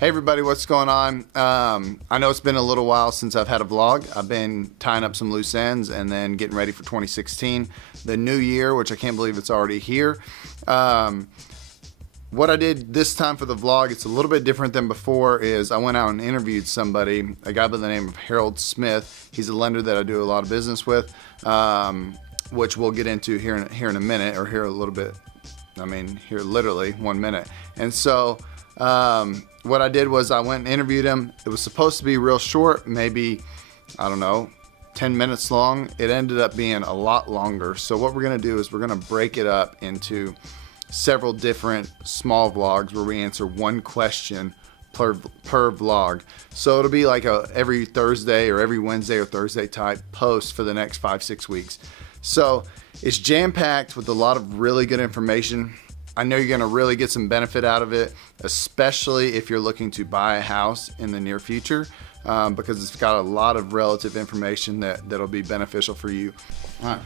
Hey everybody, what's going on? I know it's been a little while since I've had a vlog. I've been tying up some loose ends and then getting ready for 2016, the new year, which I can't believe it's already here. What I did this time for the vlog, it's a little bit different than before, is I went out and interviewed somebody, a guy by the name of Harold Smith. He's a lender that I do a lot of business with, which we'll get into here in a minute, or here a little bit. I mean, here literally 1 minute. And so what I did was I went and interviewed him. It was supposed to be real short, maybe, I don't know, 10 minutes long. It ended up being a lot longer. So what we're gonna do is we're gonna break it up into several different small vlogs where we answer one question per vlog. So it'll be like every Thursday or every Wednesday or Thursday type post for the next 5-6 weeks. So it's jam-packed with a lot of really good information. I know you're gonna really get some benefit out of it, especially if you're looking to buy a house in the near future, because it's got a lot of relative information that'll be beneficial for you. All right,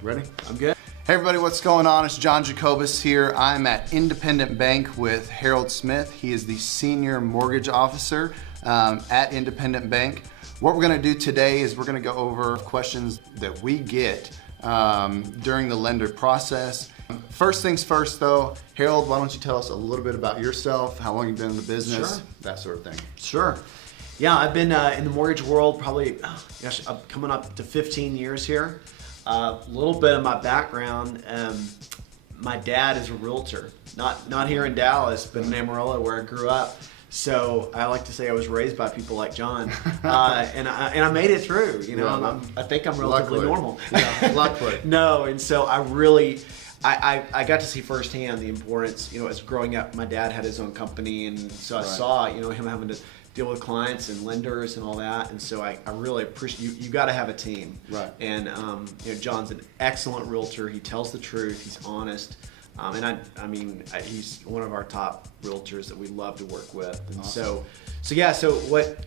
ready? I'm good. Hey everybody, what's going on? It's John Jacobus here. I'm at Independent Bank with Harold Smith. He is the Senior Mortgage Officer at Independent Bank. What we're gonna do today is we're gonna go over questions that we get during the lender process. First things first though, Harold, why don't you tell us a little bit about yourself, how long you've been in the business, Sure. that sort of thing. Sure. Yeah, I've been in the mortgage world probably, I'm coming up to 15 years here. A little bit of my background, my dad is a realtor, not here in Dallas, but in Amarillo where I grew up. So I like to say I was raised by people like John, and I made it through. You know, Yeah, I think I'm relatively luckily. normal. Yeah, luckily. No, and so I really, I got to see firsthand the importance. You know, as growing up, my dad had his own company, and so I saw, you know, him having to deal with clients and lenders and all that, and so I really appreciate you got to have a team. Right. And you know, John's an excellent realtor. He tells the truth. He's honest. And I mean, he's one of our top realtors that we love to work with. And Awesome. so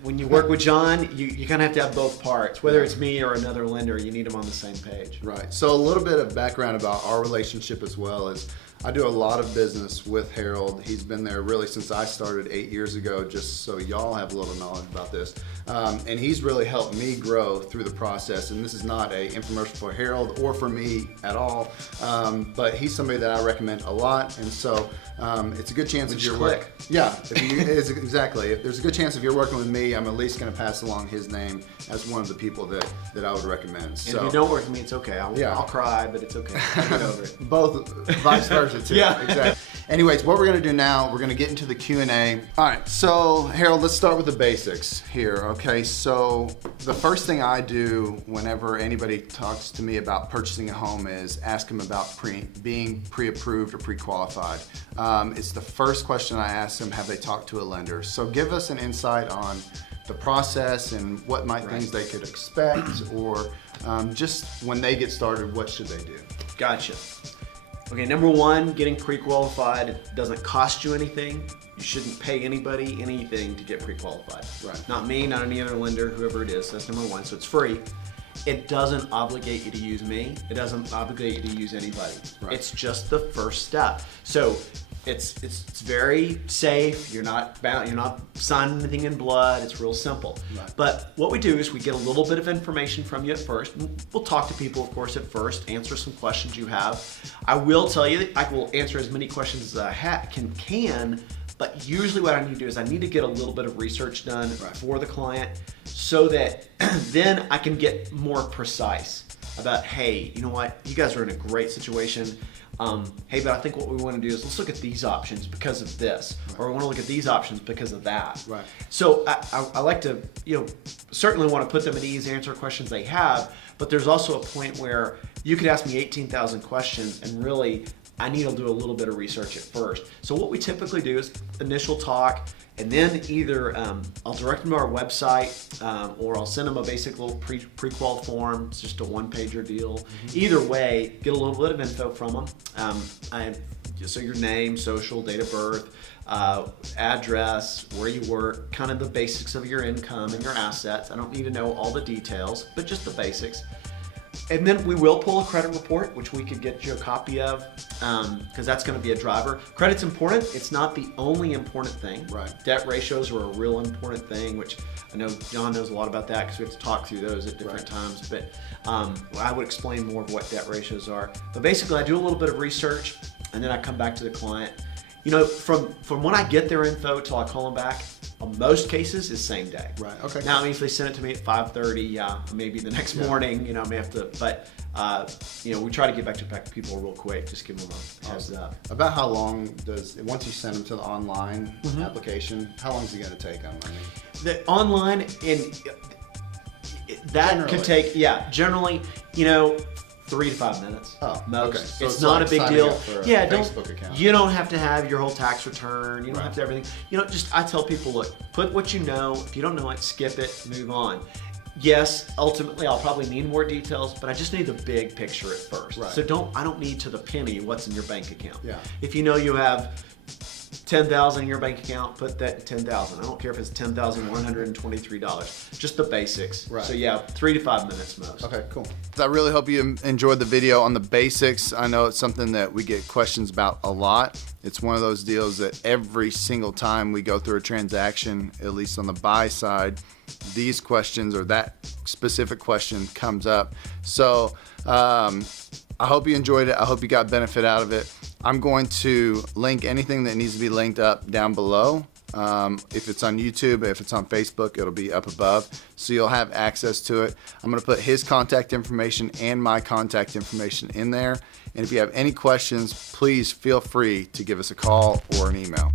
when you work with John, you kind of have to have both parts. Whether it's me or another lender, you need them on the same page. Right. So a little bit of background about our relationship as well is I do a lot of business with Harold. He's been there really since I started 8 years ago, just so y'all have a little knowledge about this. And he's really helped me grow through the process. And this is not an infomercial for Harold or for me at all, but he's somebody that I recommend a lot. And so it's a good chance if you're working. Yeah, exactly. If there's a good chance if you're working with me, I'm at least going to pass along his name as one of the people that I would recommend. And so, if you don't work with me, it's okay. I'll cry, but it's okay. I'll get over it. Both, vice versa too. Yeah. Exactly. Anyways, what we're gonna do now, we're gonna get into the Q&A. All right, so Harold, let's start with the basics here, okay? So the first thing I do whenever anybody talks to me about purchasing a home is ask them about being pre-approved or pre-qualified. It's the first question I ask them, have they talked to a lender? So give us an insight on the process and what things they could expect, or just when they get started, what should they do? Gotcha. Okay, number one, getting pre-qualified doesn't cost you anything. You shouldn't pay anybody anything to get pre-qualified. Right. Not me, not any other lender, whoever it is. That's number one. So it's free. It doesn't obligate you to use me. It doesn't obligate you to use anybody. Right. It's just the first step. So it's very safe. You're not bound. You're not signing anything in blood. It's real simple. Right. But what we do is we get a little bit of information from you at first. We'll talk to people, of course, at first. Answer some questions you have. I will tell you that I will answer as many questions as I can. But usually what I need to do is I need to get a little bit of research done for the client, so that then I can get more precise about, hey, you know what, you guys are in a great situation. Hey, but I think what we want to do is let's look at these options because of this, or we want to look at these options because of that. Right. So I like to, you know, certainly want to put them at ease, answer questions they have, but there's also a point where you could ask me 18,000 questions and really I need to do a little bit of research at first. So what we typically do is initial talk, and then either I'll direct them to our website, or I'll send them a basic little pre-qual form. It's just a one-pager deal. Mm-hmm. Either way, get a little bit of info from them. So your name, social, date of birth, address, where you work, kind of the basics of your income and your assets. I don't need to know all the details, but just the basics. And then we will pull a credit report, which we could get you a copy of, because that's going to be a driver. Credit's important. It's not the only important thing. Right. Debt Ratios are a real important thing, which I know John knows a lot about that because we have to talk through those at different times. But I would explain more of what debt ratios are. But basically, I do a little bit of research, and then I come back to the client. You know, from when I get their info till I call them back, on most cases is same day. Right. Okay. Now, I mean, if they send it to me at 5:30, yeah, maybe the next morning, you know, I may have to. But you know, we try to get back to people real quick. Just give them a heads up. About how long does once you send them to the online application? How long is it going to take them? I mean, The online that Generally. could take generally, you know, 3 to 5 minutes. Oh, most. okay. So it's it's not like a big signing deal. up for a Yeah, Facebook account. you don't have to have your whole tax return. You don't Right. have to everything. You know, just I tell people, look, put what you know. If you don't know it, skip it, move on. Yes, ultimately I'll probably need more details, but I just need the big picture at first. Right. So I don't need to the penny what's in your bank account. Yeah. If you know you have $10,000 in your bank account, put that at $10,000. I don't care if it's $10,123. Just the basics. Right. So yeah, 3 to 5 minutes most. okay, cool. I really hope you enjoyed the video on the basics. I know it's something that we get questions about a lot. It's one of those deals that every single time we go through a transaction, at least on the buy side, these questions or that specific question comes up. So I hope you enjoyed it. I hope you got benefit out of it. I'm going to link anything that needs to be linked up down below. If it's on YouTube, if it's on Facebook, it'll be up above. So you'll have access to it. I'm going to put his contact information and my contact information in there. And if you have any questions, please feel free to give us a call or an email.